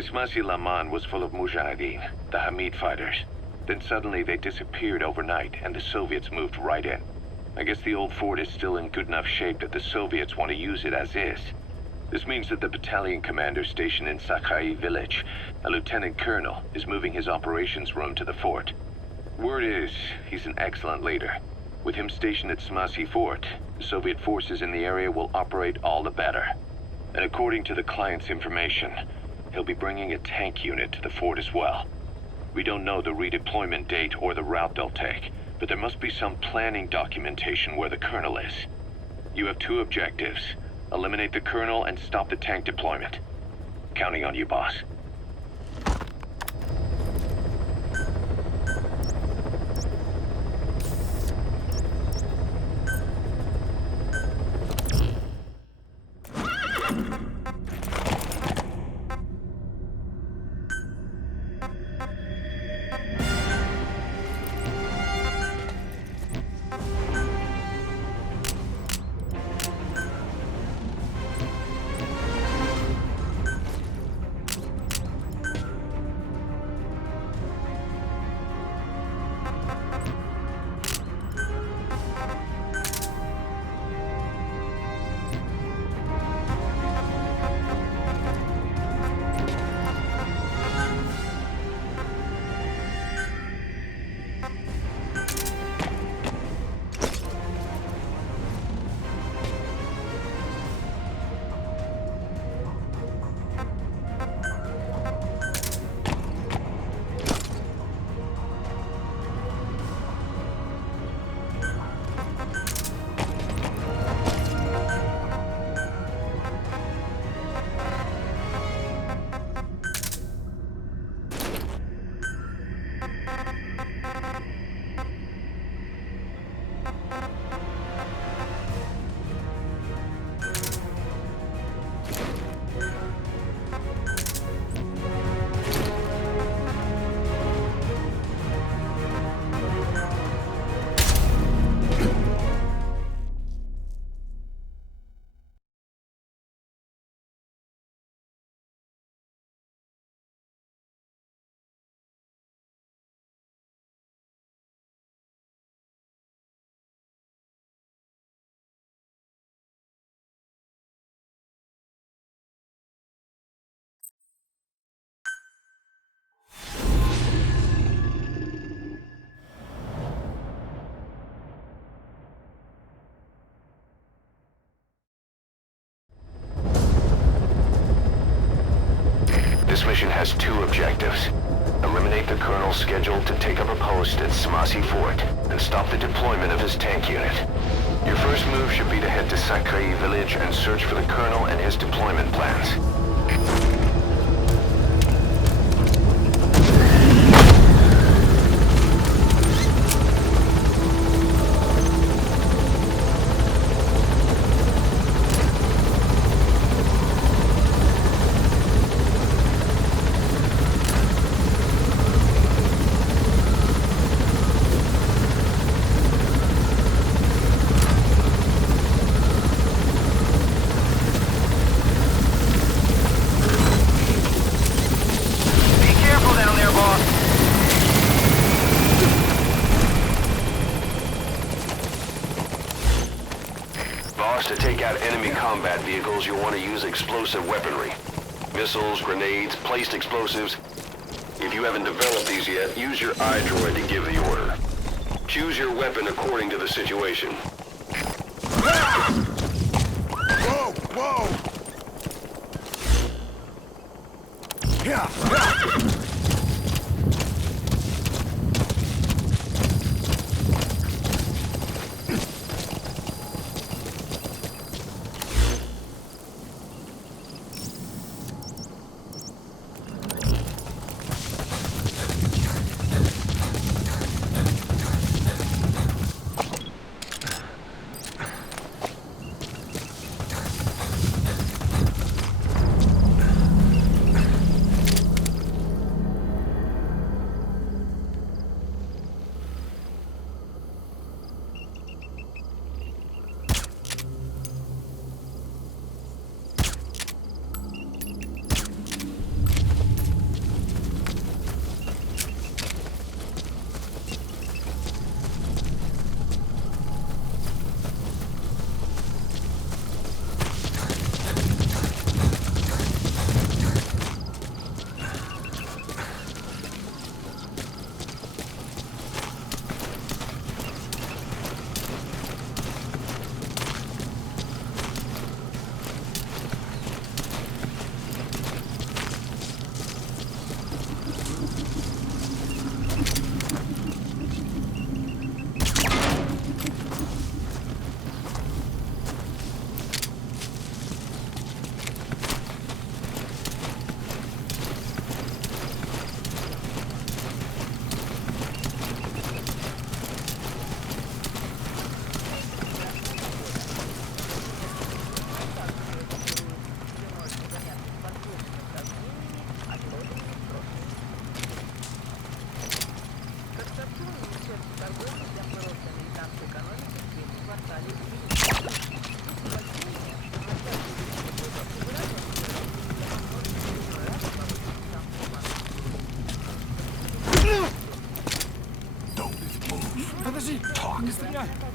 This Masi-Laman was full of Mujahideen, the Hamid fighters. Then suddenly they disappeared overnight, and the Soviets moved right in. I guess the old fort is still in good enough shape that the Soviets want to use it as is. This means that the battalion commander stationed in Sakai village, a lieutenant colonel, is moving his operations room to the fort. Word is, he's an excellent leader. With him stationed at Smasi Fort, the Soviet forces in the area will operate all the better. And according to the client's information, he'll be bringing a tank unit to the fort as well. We don't know the redeployment date or the route they'll take, but there must be some planning documentation where the colonel is. You have two objectives: eliminate the colonel and stop the tank deployment. Counting on you, boss. This mission has two objectives. Eliminate the colonel scheduled to take up a post at Smasi Fort and stop the deployment of his tank unit. Your first move should be to head to Sakai village and search for the colonel and his deployment plans. To take out enemy combat vehicles, you'll want to use explosive weaponry. Missiles, grenades, placed explosives. If you haven't developed these yet, use your iDroid to give the order. Choose your weapon according to the situation. Whoa! Whoa! Yeah! Быстрее!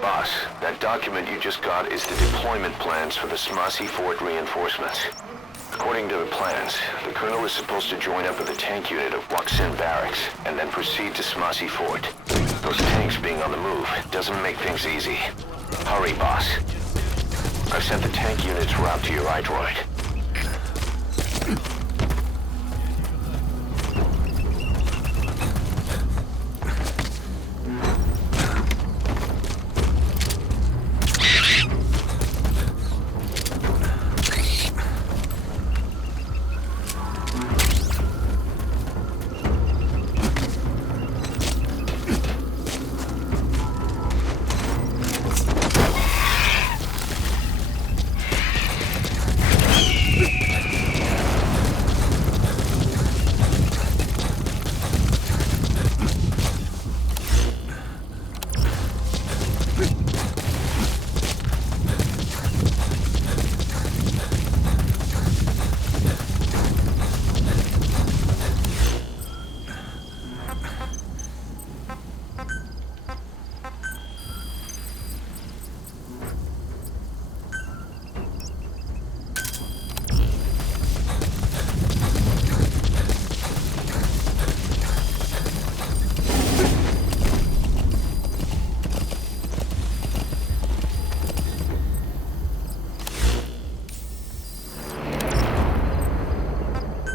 Boss, that document you just got is the deployment plans for the Smasi Fort reinforcements. According to the plans, the Colonel is supposed to join up with the tank unit of Waksin Barracks and then proceed to Smasi Fort. Those tanks being on the move doesn't make things easy. Hurry, boss. I've sent the tank unit's route to your iDroid.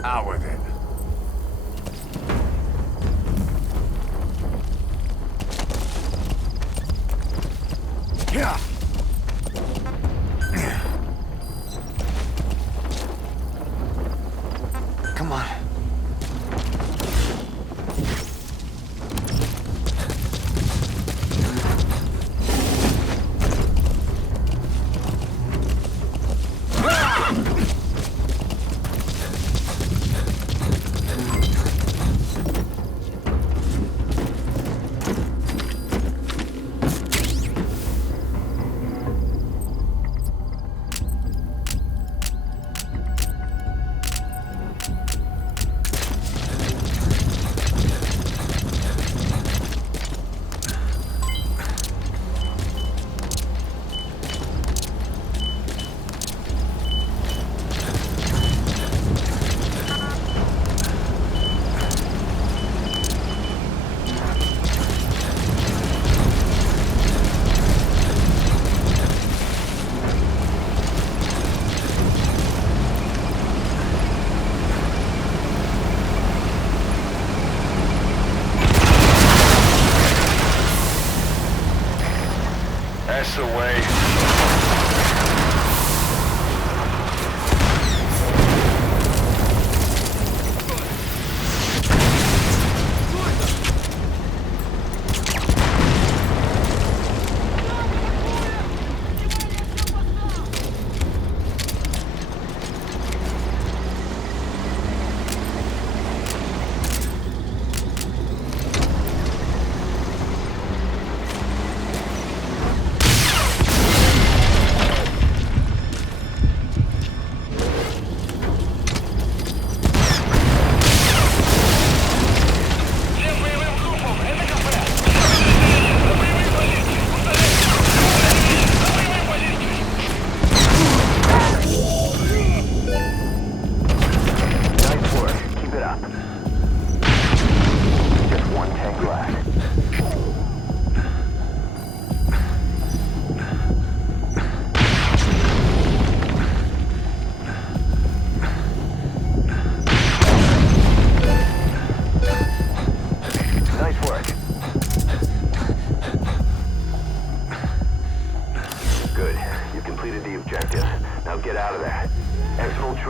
Out with it. Yeah. Come on.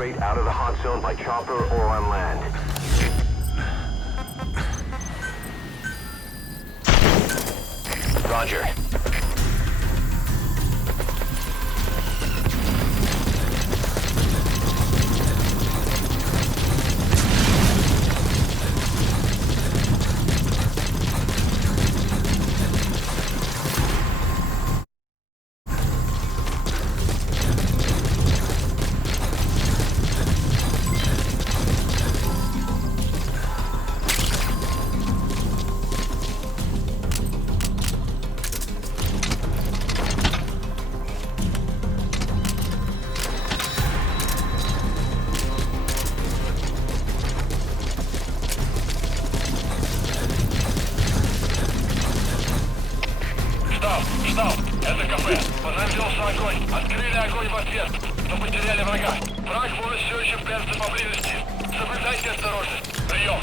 evacuate out of the hot zone by chopper or on land. Roger. Ждал. Это КП. Понадеялся огонь. Открыли огонь в ответ. Но потеряли врага. Враг может все еще прятаться поблизости. Соблюдайте осторожность. Прием.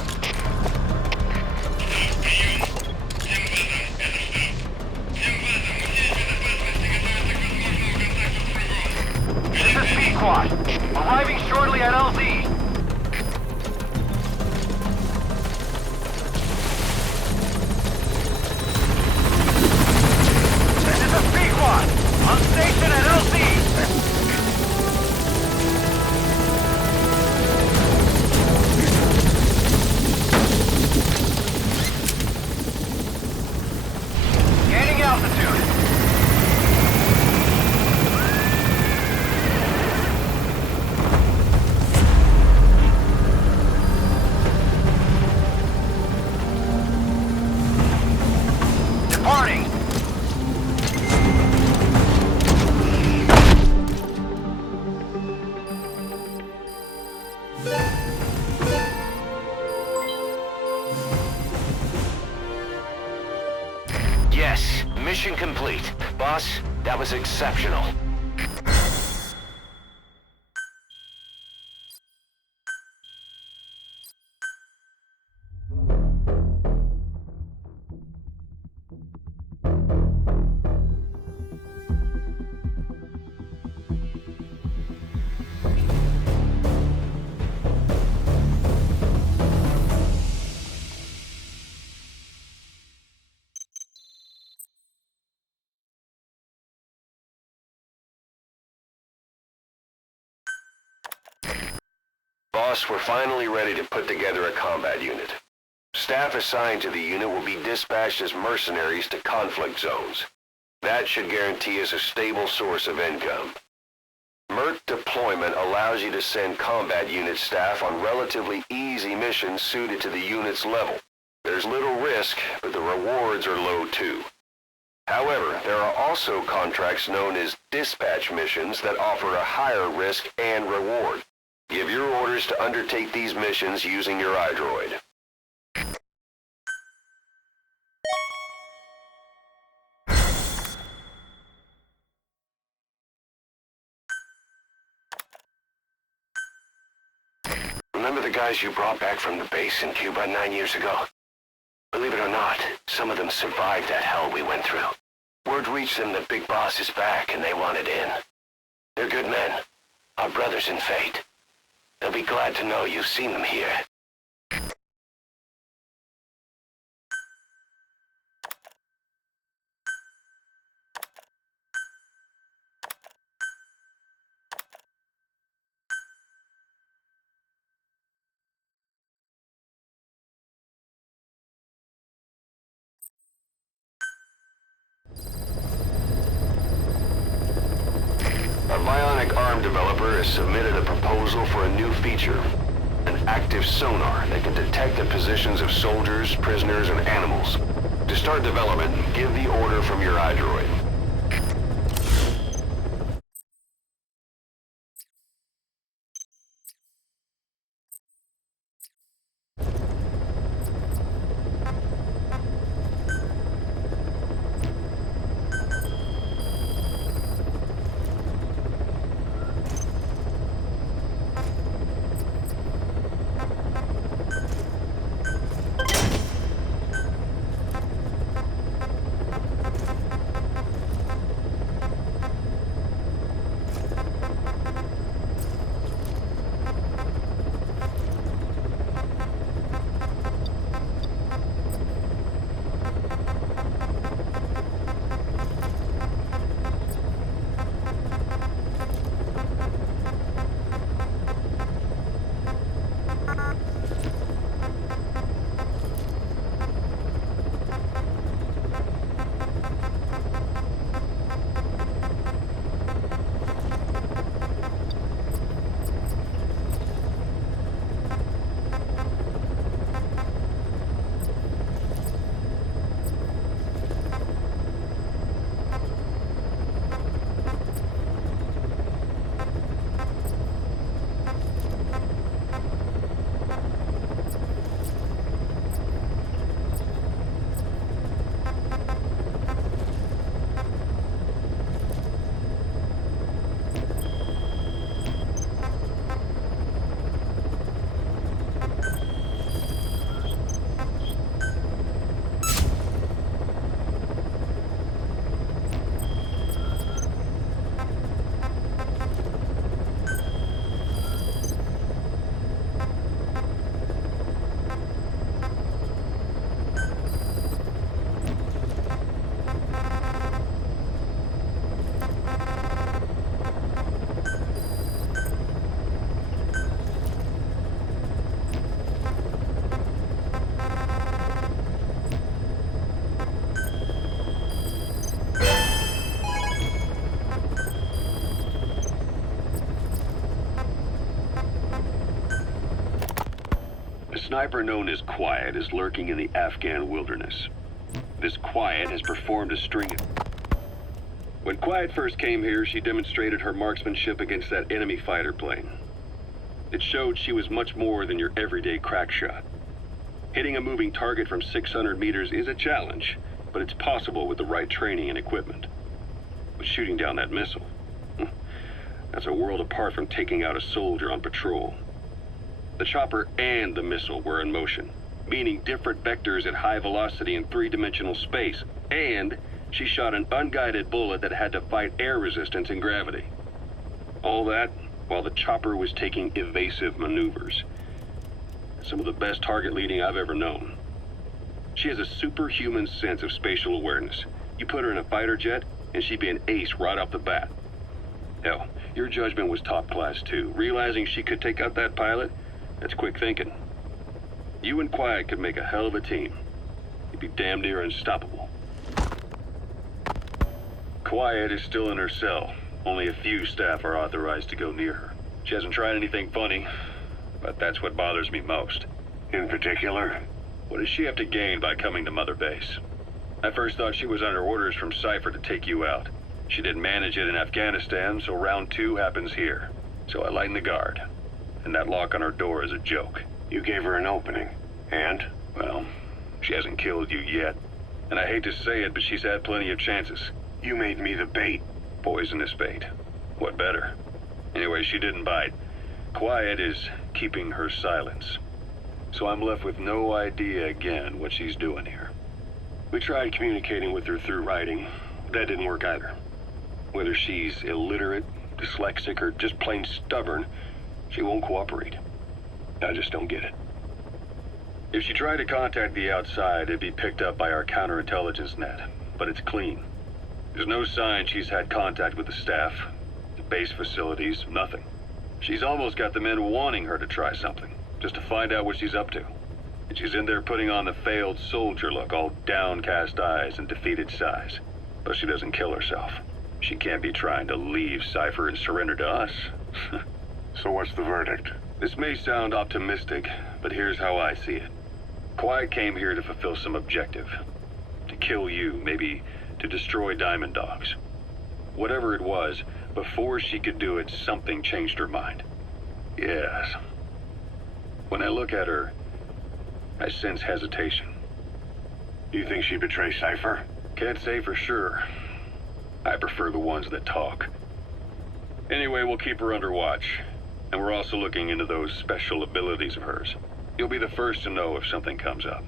This is B-Squad. Arriving shortly at LZ. This is a B-Squad. On station at LZ. Gaining altitude. Departing. Yes, mission complete. Boss, that was exceptional. Boss, we're finally ready to put together a combat unit. Staff assigned to the unit will be dispatched as mercenaries to conflict zones. That should guarantee us a stable source of income. MERT deployment allows you to send combat unit staff on relatively easy missions suited to the unit's level. There's little risk, but the rewards are low too. However, there are also contracts known as dispatch missions that offer a higher risk and reward. Give your orders to undertake these missions using your iDroid. Remember the guys you brought back from the base in Cuba 9 years ago? Believe it or not, some of them survived that hell we went through. Word reached them that Big Boss is back and they wanted in. They're good men, our brothers in fate. They'll be glad to know you've seen them here. A bionic arm developer has submitted a proposal for a new feature. An active sonar that can detect the positions of soldiers, prisoners, and animals. To start development, give the order from your iDroid. sniper known as Quiet is lurking in the Afghan wilderness. This Quiet has performed a string of... When Quiet first came here, she demonstrated her marksmanship against that enemy fighter plane. It showed she was much more than your everyday crack shot. Hitting a moving target from 600 meters is a challenge, but it's possible with the right training and equipment. But shooting down that missile, that's a world apart from taking out a soldier on patrol. The chopper and the missile were in motion, meaning different vectors at high velocity in three-dimensional space, and she shot an unguided bullet that had to fight air resistance and gravity. All that while the chopper was taking evasive maneuvers. Some of the best target leading I've ever known. She has a superhuman sense of spatial awareness. You put her in a fighter jet, and she'd be an ace right off the bat. Hell, your judgment was top class too. Realizing she could take out that pilot, that's quick thinking. You and Quiet could make a hell of a team. You'd be damn near unstoppable. Quiet is still in her cell. Only a few staff are authorized to go near her. She hasn't tried anything funny, but that's what bothers me most. In particular? What does she have to gain by coming to Mother Base? I first thought she was under orders from Cypher to take you out. She didn't manage it in Afghanistan, so round 2 happens here. So I lighten the guard. And that lock on her door is a joke. You gave her an opening. And? Well, she hasn't killed you yet. And I hate to say it, but she's had plenty of chances. You made me the bait. Poisonous bait. What better? Anyway, she didn't bite. Quiet is keeping her silence. So I'm left with no idea again what she's doing here. We tried communicating with her through writing. That didn't work either. Whether she's illiterate, dyslexic, or just plain stubborn, she won't cooperate. I just don't get it. If she tried to contact the outside, it'd be picked up by our counterintelligence net, but it's clean. There's no sign she's had contact with the staff, the base facilities, nothing. She's almost got the men wanting her to try something, just to find out what she's up to. And she's in there putting on the failed soldier look, all downcast eyes and defeated sighs. But she doesn't kill herself. She can't be trying to leave Cypher and surrender to us. So what's the verdict? This may sound optimistic, but here's how I see it. Quiet came here to fulfill some objective. To kill you, maybe to destroy Diamond Dogs. Whatever it was, before she could do it, something changed her mind. Yes. When I look at her, I sense hesitation. You think she'd betray Cypher? Can't say for sure. I prefer the ones that talk. Anyway, we'll keep her under watch. And we're also looking into those special abilities of hers. You'll be the first to know if something comes up.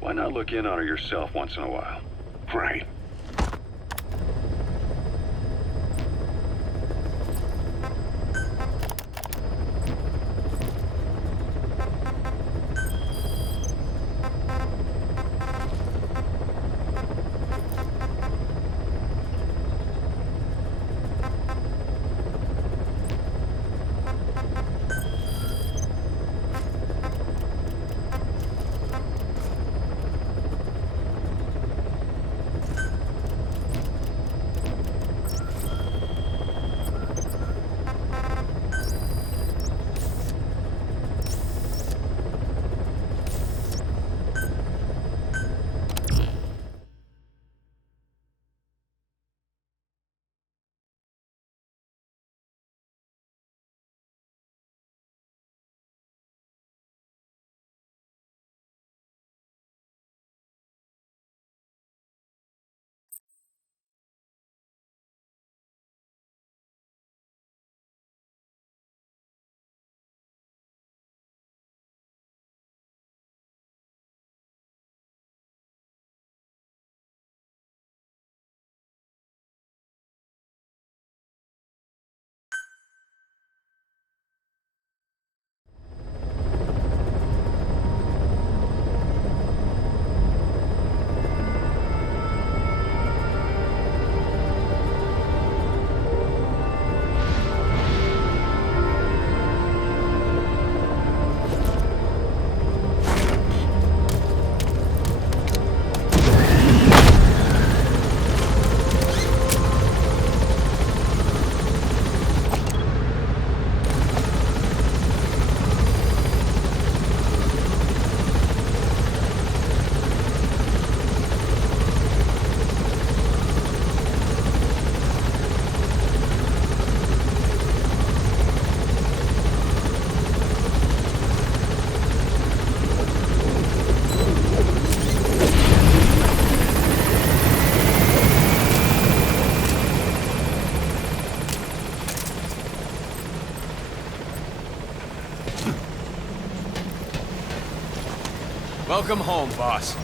Why not look in on her yourself once in a while? Right. Welcome home, boss.